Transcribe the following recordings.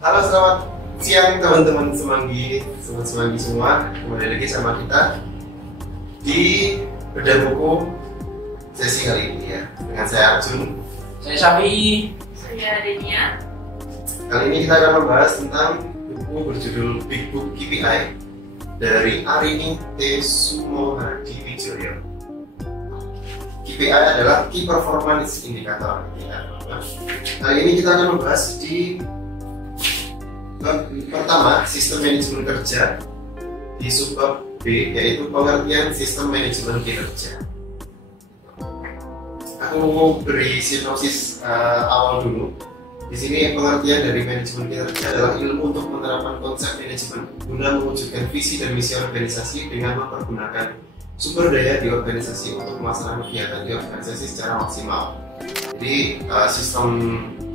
Halo, selamat siang teman-teman Semanggi, sobat Semanggi semua. Kembali lagi sama kita di Bedah Buku sesi kali ini ya. Dengan saya Arjun, saya Safi, saya Denia. Kali ini kita akan membahas tentang buku berjudul Big Book KPI dari Arini T. Sumohardiwijoyo. KPI adalah Key Performance Indicator ya. Kali ini kita akan membahas di pertama, sistem manajemen kerja, di subbab B, yaitu pengertian sistem manajemen kinerja. Aku mau beri sinopsis awal dulu. Di sini pengertian dari manajemen kinerja adalah ilmu untuk menerapkan konsep manajemen guna mewujudkan visi dan misi organisasi dengan mempergunakan sumber daya di organisasi untuk melaksanakan kegiatan di organisasi secara maksimal. Jadi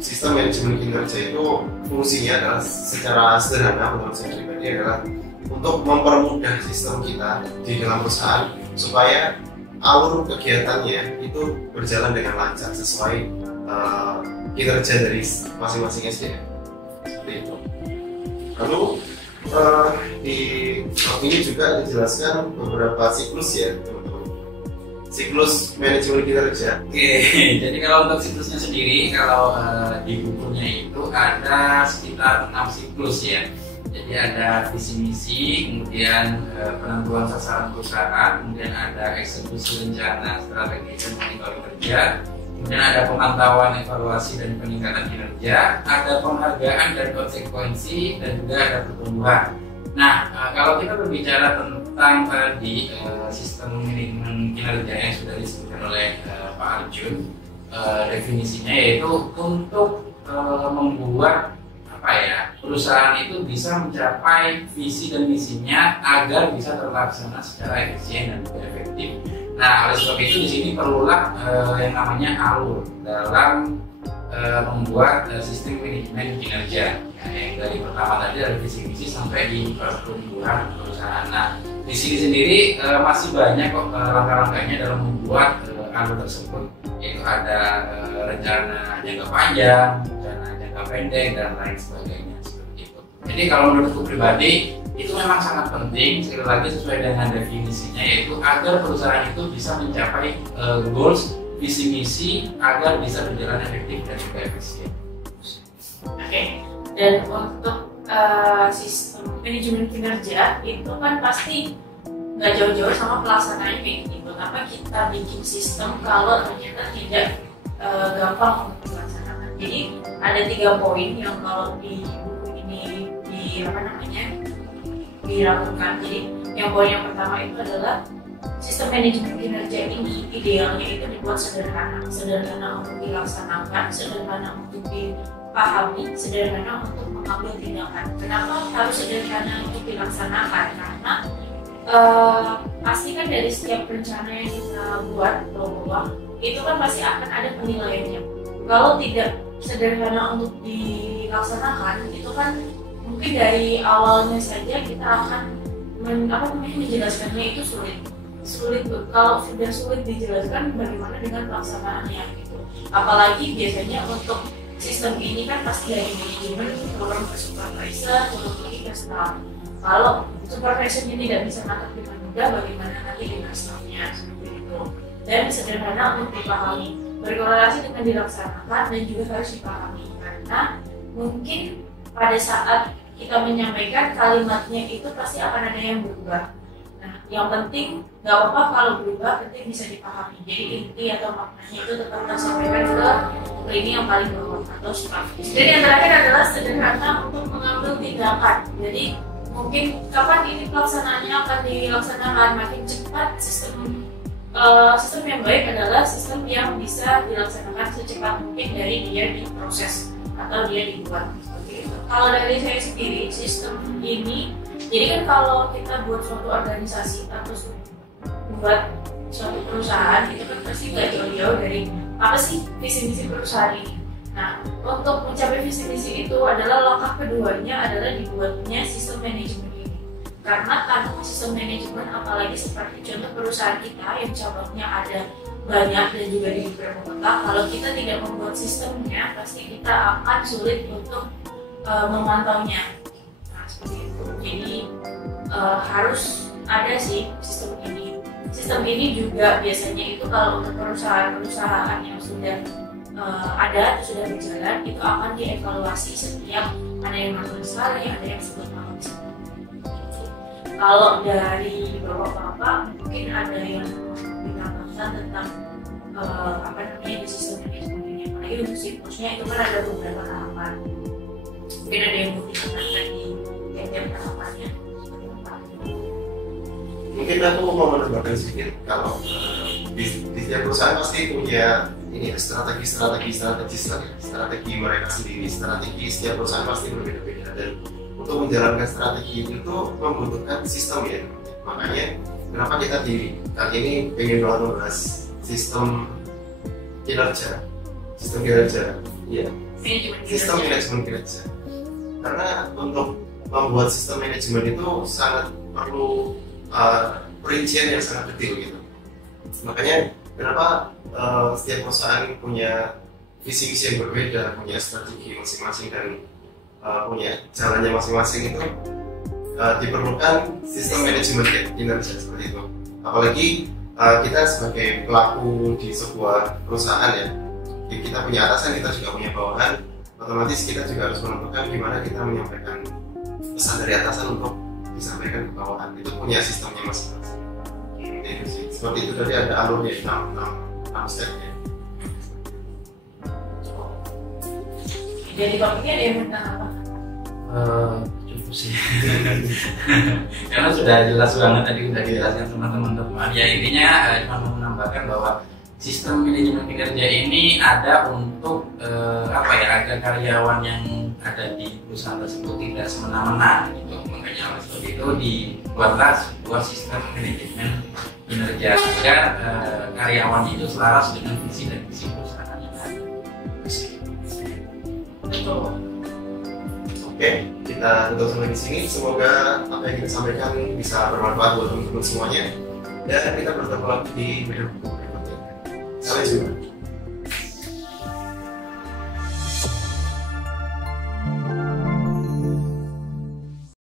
sistem manajemen kinerja itu fungsinya adalah secara sederhana menurut saya pribadi adalah untuk mempermudah sistem kita di dalam perusahaan supaya alur kegiatannya itu berjalan dengan lancar sesuai kinerja dari masing-masing SDM. Seperti itu. Lalu di bab ini juga dijelaskan beberapa siklus ya, teman-teman. Siklus manajemen kinerja. Oke, jadi kalau untuk siklusnya sendiri, kalau di bukunya itu ada sekitar 6 siklus ya. Jadi ada visi misi, kemudian penentuan sasaran perusahaan, kemudian ada eksekusi rencana, strategi dan monitoring kerja, kemudian ada pemantauan, evaluasi dan peningkatan kinerja, ada penghargaan dan konsekuensi, dan juga ada pertumbuhan. Nah, kalau kita berbicara tentang tadi sistem manajemen kinerja yang sudah disebutkan oleh Pak Arjun, definisinya yaitu untuk membuat perusahaan itu bisa mencapai visi dan misinya agar bisa terlaksana secara efisien dan juga efektif. Nah, oleh sebab itu di sini perlulah yang namanya alur dalam membuat sistem manajemen kinerja. Yang dari pertama tadi dari visi misi sampai di pertumbuhan perusahaan. Nah, di sini sendiri masih banyak kok langkah-langkahnya dalam membuat alur tersebut. Yaitu ada rencana jangka panjang, rencana jangka pendek dan lain sebagainya seperti itu. Jadi kalau menurutku pribadi itu memang sangat penting, sekali lagi sesuai dengan definisinya, yaitu agar perusahaan itu bisa mencapai goals, visi misi agar bisa berjalan efektif dan juga efisien. Oke, dan untuk sistem manajemen kinerja itu kan pasti nggak jauh-jauh sama pelaksanaannya kayak gitu. Kenapa kita bikin sistem kalau ternyata tidak gampang untuk dilaksanakan? Jadi ada 3 poin yang kalau di buku ini diragukan. Jadi yang poin yang pertama itu adalah sistem manajemen kinerja ini idealnya itu dibuat sederhana untuk dilaksanakan, sederhana untuk dipahami, sederhana untuk mengambil tindakan. Kenapa harus sederhana untuk dilaksanakan? Karena pasti kan dari setiap rencana yang kita buat atau itu kan pasti akan ada penilaiannya. Kalau tidak sederhana untuk dilaksanakan, itu kan mungkin dari awalnya saja kita akan menjelaskannya itu sulit. Kalau sudah sulit dijelaskan, bagaimana dengan pelaksanaannya gitu. Apalagi biasanya untuk sistem ini kan pasti dari manajemen turun ke supervisor, turun lagi ke staff. Kalau supervisornya tidak bisa nangkap dengan mudah, bagaimana nanti dengan staffnya seperti itu. Dan sederhana untuk dipahami, berkorelasi dengan dilaksanakan dan juga harus dipahami, karena mungkin pada saat kita menyampaikan kalimatnya itu pasti akan ada yang berubah. Nah, yang penting nggak apa-apa kalau berubah, penting bisa dipahami. Jadi inti atau maknanya itu tetap tersampaikan ke ini yang paling bawah atau staff. Jadi yang terakhir adalah sederhana untuk mengambil tindakan. Jadi mungkin kapan ini pelaksanaannya akan dilaksanakan, makin cepat sistem yang baik adalah sistem yang bisa dilaksanakan secepat mungkin dari dia diproses atau dia dibuat. Kalau dari saya sendiri, sistem ini, jadi kan kalau kita buat suatu organisasi atau buat suatu perusahaan, itu kan pasti nggak jauh-jauh dari apa sih visi misi perusahaan ini. Nah, untuk mencapai visi misi itu adalah langkah keduanya adalah dibuatnya sistem manajemen ini. Karena tanpa sistem manajemen, apalagi seperti contoh perusahaan kita yang cabangnya ada banyak dan juga di beberapa kota, kalau kita tidak membuat sistemnya, pasti kita akan sulit untuk memantaunya. Nah, seperti itu. Jadi harus ada sih sistem ini. Sistem ini juga biasanya itu kalau untuk perusahaan-perusahaan yang sudah ada atau sudah berjalan, itu akan dievaluasi setiap ada yang melakukan sekali, ada yang sebut melakukan sekali. Kalau dari bapak-bapak mungkin ada yang ditambahkan tentang apa namanya di sistem manajemennya. Apalagi untuk siklusnya itu kan ada beberapa tahapan. Mungkin ada yang mau ditambahkan di tiap tahapannya. Mungkin aku mau menambahkan sedikit kalau di setiap perusahaan pasti punya ini strategi mereka sendiri. Strategi setiap perusahaan pasti berbeda-beda, dan untuk menjalankan strategi itu membutuhkan sistem ya. Makanya kenapa kita di kali ini pengen banget membahas sistem kinerja, iya, sistem manajemen kinerja. Karena untuk membuat sistem manajemen itu sangat perlu perincian yang sangat detail gitu. Makanya kenapa setiap perusahaan punya visi misi yang berbeda, punya strategi masing-masing, dan punya jalannya masing-masing, itu diperlukan sistem manajemen kinerja seperti itu. Apalagi kita sebagai pelaku di sebuah perusahaan ya, kita punya atasan, kita juga punya bawahan, otomatis kita juga harus menentukan gimana kita menyampaikan pesan dari atasan untuk disampaikan ke bawahan. Itu punya sistemnya masing-masing. Seperti itu tadi ada alurnya 6 stepnya. Jadi topiknya ada yang tentang apa? Cukup sih. Karena sudah jelas banget tadi, udah dijelaskan teman-teman. Ya intinya cuma mau menambahkan bahwa sistem manajemen kinerja ini ada untuk agar karyawan yang ada di perusahaan tersebut tidak semena-mena gitu. Makanya oleh sebab itu dibuatlah sebuah sistem manajemen kinerja agar karyawan itu selaras dengan visi dan misi perusahaan yang ada. Betul. Oke, kita tutup sampai di sini. Semoga apa yang kita sampaikan bisa bermanfaat buat teman-teman semuanya, dan kita bertemu lagi di video berikutnya. Sampai jumpa.